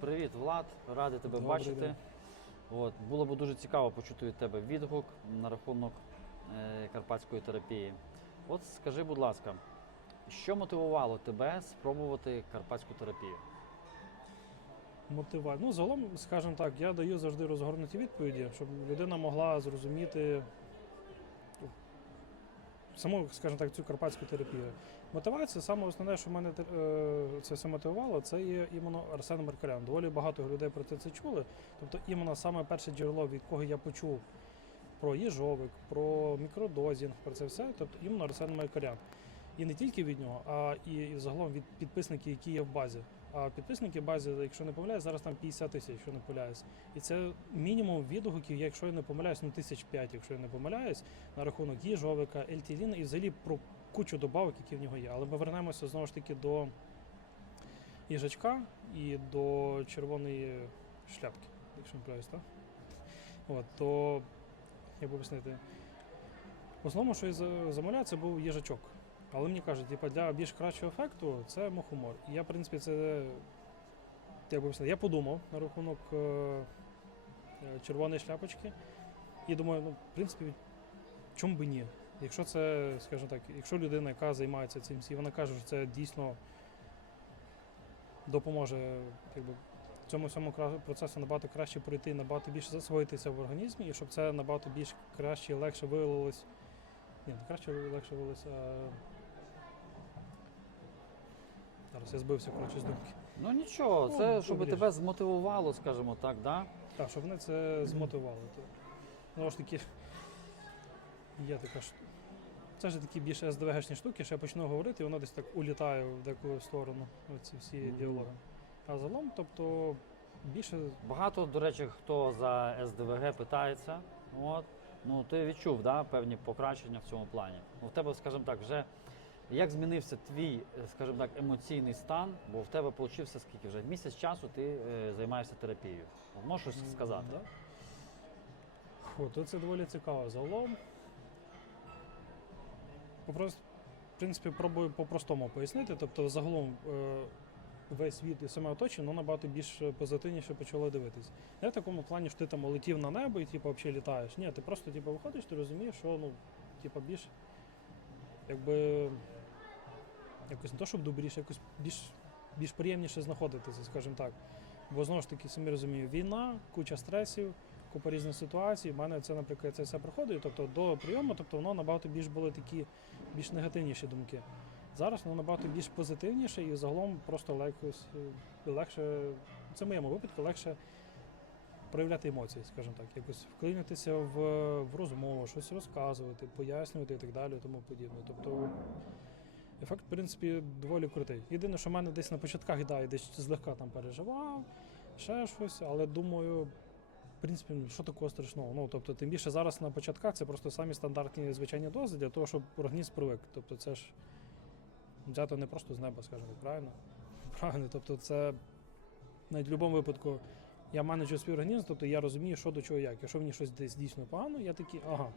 Привіт, Влад, радий тебе Добрий бачити. день. От, було б дуже цікаво почути від тебе відгук на рахунок е, карпатської терапії. От скажи, будь ласка, що мотивувало тебе спробувати карпатську терапію? Мотива... Ну, загалом, скажімо так, я даю завжди розгорнуті відповіді, щоб людина могла зрозуміти саму, скажімо так, цю карпатську терапію. Мотивація, саме основне, що мене е, це все мотивувало, це є іменно Арсен Меркарян. Доволі багато людей про це, це чули. Тобто, іменно саме перше джерело, від кого я почув про їжовик, про мікродозінг, про це все, тобто іменно Арсен Меркарян. І не тільки від нього, а і загалом від підписників, які є в базі. А підписники базі, якщо не помиляюсь, зараз там 50 тисяч, якщо не помиляюсь. І це мінімум відгуків, якщо я не помиляюсь, ну тисяч п'ять, якщо я не помиляюсь, на рахунок їжовика, ельтіліна і взагалі про кучу добавок, які в нього є. Але ми вернемося знову ж таки до їжачка і до червоної шляпки, якщо не помиляюсь, так? От, то, як би пояснити, в основному, що я за- замовляв, це був їжачок. Але мені кажуть, типу, для більш кращого ефекту це мухомор. І я, в принципі, це як би я подумав на рахунок е, червоної шляпочки. І думаю, ну, в принципі, чому би ні? Якщо це, скажімо так, якщо людина, яка займається цим, і вона каже, що це дійсно допоможе якби, цьому всьому процесу набагато краще пройти, набагато більше засвоїтися в організмі, і щоб це набагато більш краще легше виявилось. Ні, не краще легше виявилось, а Зараз я збився коротше з думки. Ну нічого, Ну, це щоб добре. тебе змотивувало, скажімо так, да? Так, щоб вони це змотивували. Знову ж таки, є така ж. Це ж такі більш СДВГшні штуки, що я почну говорити, і воно десь так улітає в деяку сторону, ці всі Мгм. діалоги. А загалом, тобто, більше Багато, до речі, хто за СДВГ питається. От. Ну, ти відчув да, певні покращення в цьому плані. Ну, в тебе, скажімо так, вже як змінився твій, е, скажімо так, емоційний стан, бо в тебе получився скільки вже місяць часу ти е, займаєшся терапією. Можеш щось сказати? Да. Фу, то це доволі цікаво. Загалом. Просто, в принципі, пробую по-простому пояснити. Тобто, загалом е, весь світ і саме оточення воно набагато більш позитивніше почало дивитись. Не в такому плані, що ти там летів на небо і типу, взагалі літаєш. Ні, ти просто типу, виходиш, ти розумієш, що ну, типу, більш якби якось не то, щоб добріше, якось більш, більш приємніше знаходитися, скажімо так. Бо знову ж таки, самі розумію, війна, куча стресів, купа різних ситуацій. У мене це, наприклад, це все проходить. Тобто до прийому, тобто воно набагато більш були такі більш негативніші думки. Зараз воно набагато більш позитивніше і загалом просто легкось, е, легше, це в моєму випадку, легше проявляти емоції, скажімо так, якось вклинитися в, в розмову, щось розказувати, пояснювати і так далі, тому подібне. Тобто ефект, в принципі, доволі крутий. Єдине, що в мене десь на початках да, я десь злегка там переживав, ще щось, але думаю, в принципі, що такого страшного? Ну, тобто, тим більше зараз на початках це просто самі стандартні звичайні дози для того, щоб організм привик. Тобто це ж взято не просто з неба, скажімо, правильно? Правильно, тобто це навіть в будь-якому випадку я менеджу свій організм, тобто я розумію, що до чого як. Якщо мені щось десь дійсно погано, я такий, ага.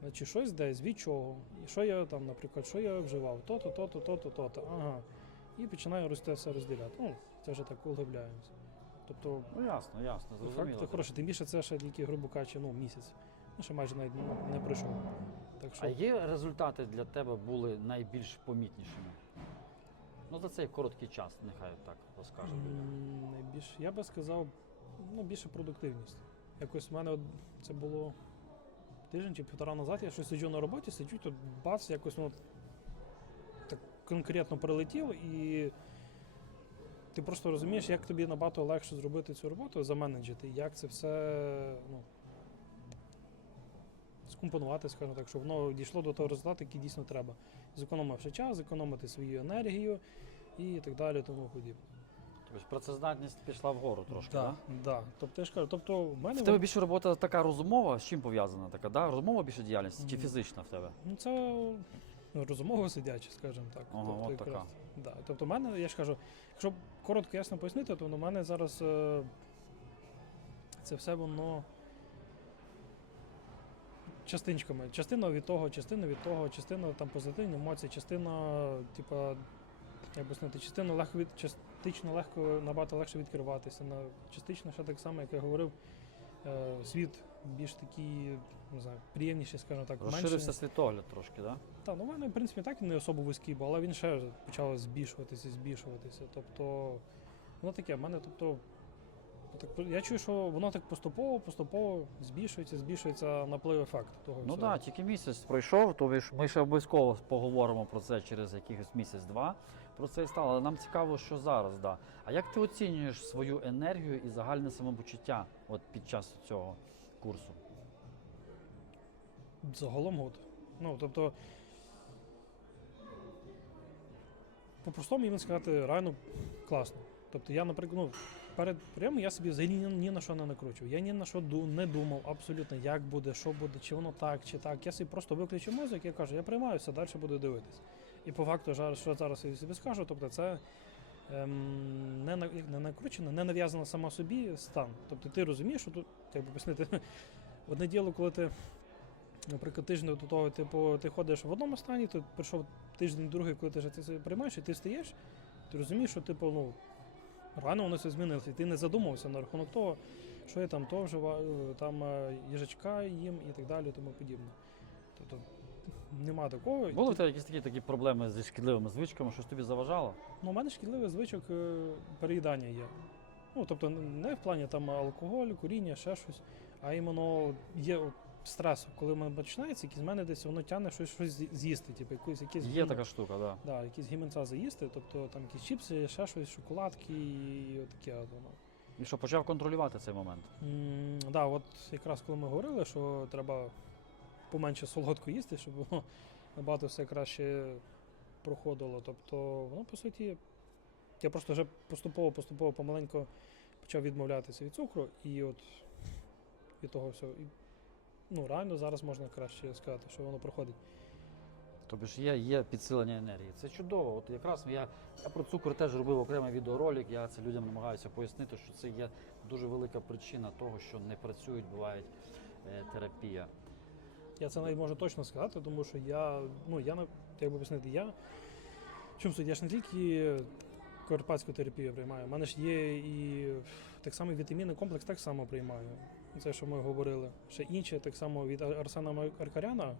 Значить, щось десь, від чого? І що я там, наприклад, що я вживав? То-то, то-то, то-то, то-то. Ага. І починаю рости все розділяти. Ну, це вже так углубляємося. Тобто, Ну ясно, ясно, зрозуміло. ефект хороший. Тим більше це ще тільки, грубо кажучи, ну, місяць. Ну, ще майже навіть не- не пройшов. Так що, А є результати для тебе були найбільш помітнішими? Ну, за цей короткий час, нехай так розкаже. м, найбільш, я би сказав, ну, більше продуктивність. Якось в мене от це було тиждень чи півтора назад, я щось сиджу на роботі, сиджу, тут бац, якось ну, так конкретно прилетів, і ти просто розумієш, як тобі набагато легше зробити цю роботу, заменеджити, як це все ну, скомпонувати, скажімо так, щоб воно дійшло до того результату, який дійсно треба. Зекономивши час, зекономити свою енергію і так далі, тому подібне. Тобто працездатність пішла вгору трошки, так? Да, да. Тобто я ж кажу, тобто в мене В тебе більше робота така розумова, з чим пов'язана така, да? Розумова більше діяльність чи фізична в тебе? ну, це ну, розумово сидячі, скажімо так. Ага, тобто, от якраз, така. Да. Тобто, в мене, я ж кажу, якщо коротко ясно пояснити, то в мене зараз е, це все воно частинчиками. Частина від того, частина від того, частина там позитивні емоції, частина, типа, як би сказати, частина легко від. Част- частично легко, набагато легше відкриватися. На, частично ще так само, як я говорив, е, світ більш такий, не знаю, приємніший, скажімо так, Розширився менше. світогляд трошки, так? Да? Та, ну, в мене, в принципі, так не особо вузький був, але він ще почав збільшуватися, збільшуватися. Тобто, воно таке, в мене, тобто, так, я чую, що воно так поступово, поступово збільшується, збільшується наплив ефект того. Ну так, тільки місяць пройшов, то ми ще обов'язково поговоримо про це через якихось місяць-два. Про це і стало. Але нам цікаво, що зараз, да. А як ти оцінюєш свою енергію і загальне самопочуття от під час цього курсу? Загалом год. Ну, тобто. По-простому їм сказати, реально класно. Тобто я, наприклад, ну, перед прийомом я собі взагалі ні, на що не накручував. Я ні на що не думав абсолютно, як буде, що буде, чи воно так, чи так. Я собі просто виключив мозок і кажу, я приймаюся, далі буду дивитись. І по факту, що зараз я собі скажу, тобто це ем, не, не накручено, не нав'язано сама собі стан. Тобто ти розумієш, що тут, як би пояснити, одне діло, коли ти Наприклад, тиждень до того, типу, ти ходиш в одному стані, тут прийшов тиждень другий, коли ти вже це приймаєш, і ти стаєш, ти розумієш, що типу, ну, рано воно все змінилося. І ти не задумався на рахунок того, що я там то вживаю, там е, їжачка їм і так далі, тому подібне. Тобто нема такого. Були в тебе якісь такі, такі проблеми зі шкідливими звичками, щось тобі заважало? Ну, у мене шкідливий звичок е, переїдання є. Ну, тобто не в плані там алкоголю, куріння, ще щось, а іменно є от стрес, коли в мене починається, якийсь в мене десь воно тягне щось, щось з'їсти, типу якусь якісь Є гімн- така штука, так. Да. Да, якісь гіменця заїсти, тобто там якісь чіпси, ще щось, шоколадки і таке. воно. І що почав контролювати цей момент. М, да, от якраз коли ми говорили, що треба поменше солодко їсти, щоб воно набагато все краще проходило. Тобто, воно по суті, я просто вже поступово, поступово помаленьку почав відмовлятися від цукру, і от від того всього. І, ну, реально зараз можна краще сказати, що воно проходить. Тобі ж є, є підсилення енергії. Це чудово. От якраз я, я про цукор теж робив окремий відеоролик. Я це людям намагаюся пояснити, що це є дуже велика причина того, що не працюють, буває е, терапія. Я це навіть можу точно сказати, тому що я, ну, я, як би пояснити, я. Чому суть? Я ж не тільки карпатську терапію приймаю, у мене ж є і так само вітамінний комплекс так само приймаю. Це, що ми говорили. Ще інше, так само від Арсена Аркаряна,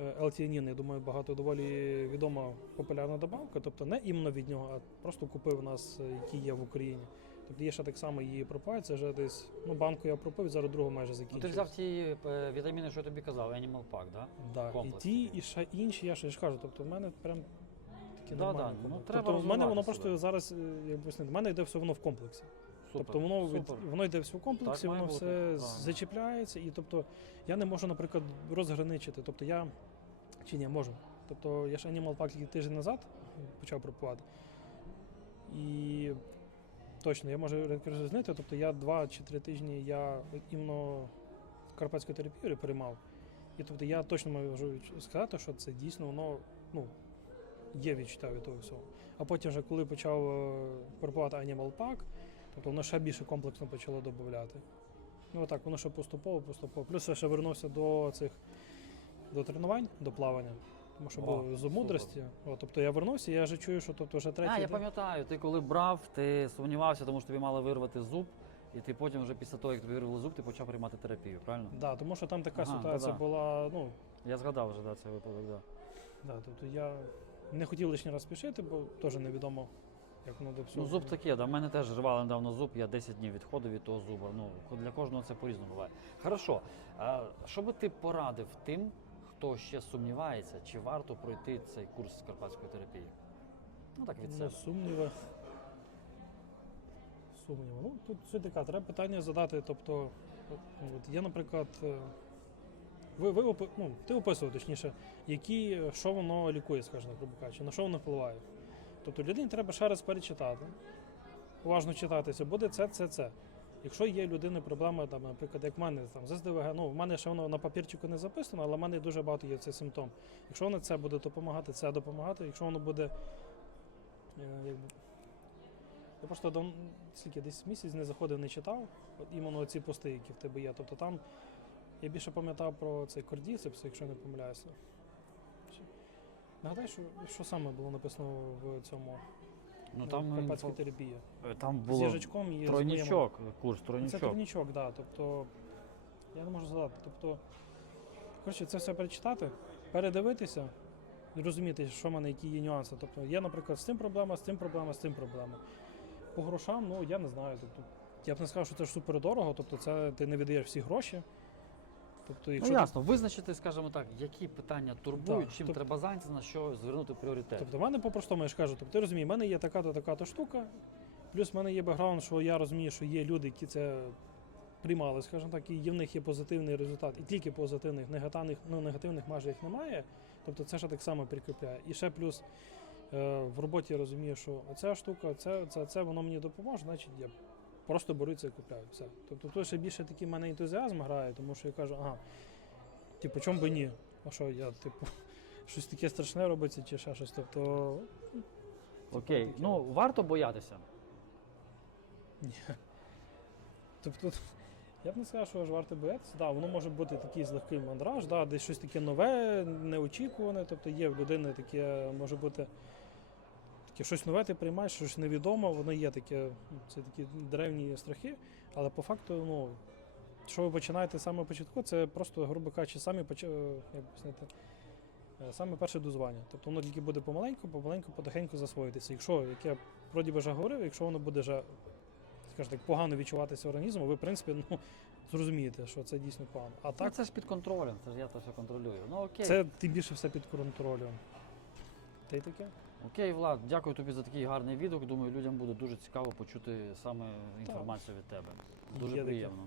е, я думаю, багато доволі відома популярна добавка. Тобто не іменно від нього, а просто купив у нас, е, які є в Україні. Тобто є ще так само її пропаю, це вже десь, ну, банку я пропив, зараз другу майже Ну, закінчив. ти взяв ті е, вітаміни, що я тобі казав, Animal Pack, да? Да, і комплекс ті, такий. і ще інші, я ще ж кажу. Тобто в мене прям такі Да, нормальні. да, ну, треба тобто в мене воно розвивати просто себе. зараз, е, як пояснити, в мене йде все воно в комплексі. Супер. тобто воно, від, супер. воно йде все в комплексі, Так має воно бути, все правильно. зачіпляється. І тобто я не можу, наприклад, розграничити. Тобто я чи ні, можу. Тобто я ж Animal Pack тільки тиждень назад почав пропивати. І точно, я можу розрізнити, тобто я два чи три тижні я іменно карпатську терапію переймав. І тобто я точно можу сказати, що це дійсно воно ну, є відчуття від того всього. А потім, вже коли почав е, пропивати Animal Pack, тобто воно ще більше комплексно почало додати. Ну отак, воно ще поступово, поступово. Плюс я ще вернувся до цих до тренувань, до плавання. Тому що О, був зуб мудрості. О, тобто я вернувся, я вже чую, що тобто вже третій А, я день- пам'ятаю, ти коли брав, ти сумнівався, тому що тобі мали вирвати зуб, і ти потім вже після того, як тобі вирвали зуб, ти почав приймати терапію, правильно? Да, тому що там така Ага, ситуація да-да. була, ну, Я згадав вже да, цей випадок, да. да, тобто я не хотів лишній раз спішити, бо теж невідомо, як воно до всього. Ну, зуб таке, да. в мене теж рвали недавно зуб, я 10 днів відходив від того зуба. Ну, для кожного це по-різному буває. Хорошо. А що би ти порадив тим, хто ще сумнівається, чи варто пройти цей курс з карпатської терапії? Ну так від себе. сумніви. Сумніви. Ну, тут суть така, треба питання задати. Тобто, от, є, наприклад, е, ви, ви ну, ти описував точніше, які, що воно лікує, скажімо, грубо кажучи, на що воно впливає. Тобто людині треба ще раз перечитати, уважно читатися, буде це, це, це. Якщо є людини проблема, там, наприклад, як в мене там, з СДВГ, ну в мене ще воно на папірчику не записано, але в мене дуже багато є цей симптом. Якщо воно це буде допомагати, це допомагати. Якщо воно буде е, якби, я просто дав, скільки десь місяць не заходив, не читав. От іменно ці пости, які в тебе є. Тобто там я більше пам'ятав про цей кордіцепс, якщо не помиляюся. Нагадай, що, що саме було написано в цьому Ну там, карпатська інфо- терапія. е, там З було їжачком моєю тройнічок, курс Це тройнічок. турнічок, так. Да, тобто, я не можу згадати. Тобто, коротше, це все перечитати, передивитися і розуміти, що в мене які є нюанси. Тобто, є, наприклад, з цим проблема, з цим проблема, з цим проблема. По грошам, ну я не знаю. Тобто, я б не сказав, що це ж супер дорого, тобто це ти не віддаєш всі гроші. Тобто, Ну ясно, визначити, скажімо так, які питання турбують, Так, чим тоб- треба зайнятися, на що звернути пріоритет. Тобто в мене по-простому я ж кажу, тобто ти розумієш, в мене є така-то, така-то штука, плюс в мене є бекграунд, що я розумію, що є люди, які це приймали, скажімо так, і є в них є позитивний результат, і тільки позитивних, негативних, ну негативних майже їх немає. Тобто це ще так само прикріпляє. І ще плюс е, в роботі я розумію, що оця штука, це, це, це воно мені допоможе, значить я просто беру це і купляю. Все. Тобто тут ще більше такий в мене ентузіазм грає, тому що я кажу, ага, типу, чому би ні? А що я, типу, щось таке страшне робиться чи ще щось. Тобто, Окей, таке. ну варто боятися. Ні. тобто я б не сказав, що аж варто боятися. Да, воно може бути такий злегкий мандраж, да, десь щось таке нове, неочікуване. Тобто є в людини таке, може бути таке щось нове, ти приймаєш, щось невідоме, воно є таке, ну, це такі древні страхи, але по факту, ну. Що ви починаєте з самого початку, це просто, грубо кажучи, самі поч... е, як пояснити, е, саме перше дозування. Тобто воно тільки буде помаленьку, помаленьку, потихеньку засвоїтися. Якщо, як я вроді би вже говорив, якщо воно буде вже, скажімо так, погано відчуватися організмом, ви, в принципі, ну, зрозумієте, що це дійсно погано. А Так, так, це ж під контролем, це ж я то все контролюю. Ну окей. це тим більше все під контролем. Та й таке? Окей, Влад, дякую тобі за такий гарний відгук. Думаю, людям буде дуже цікаво почути саме інформацію від тебе. Дуже приємно.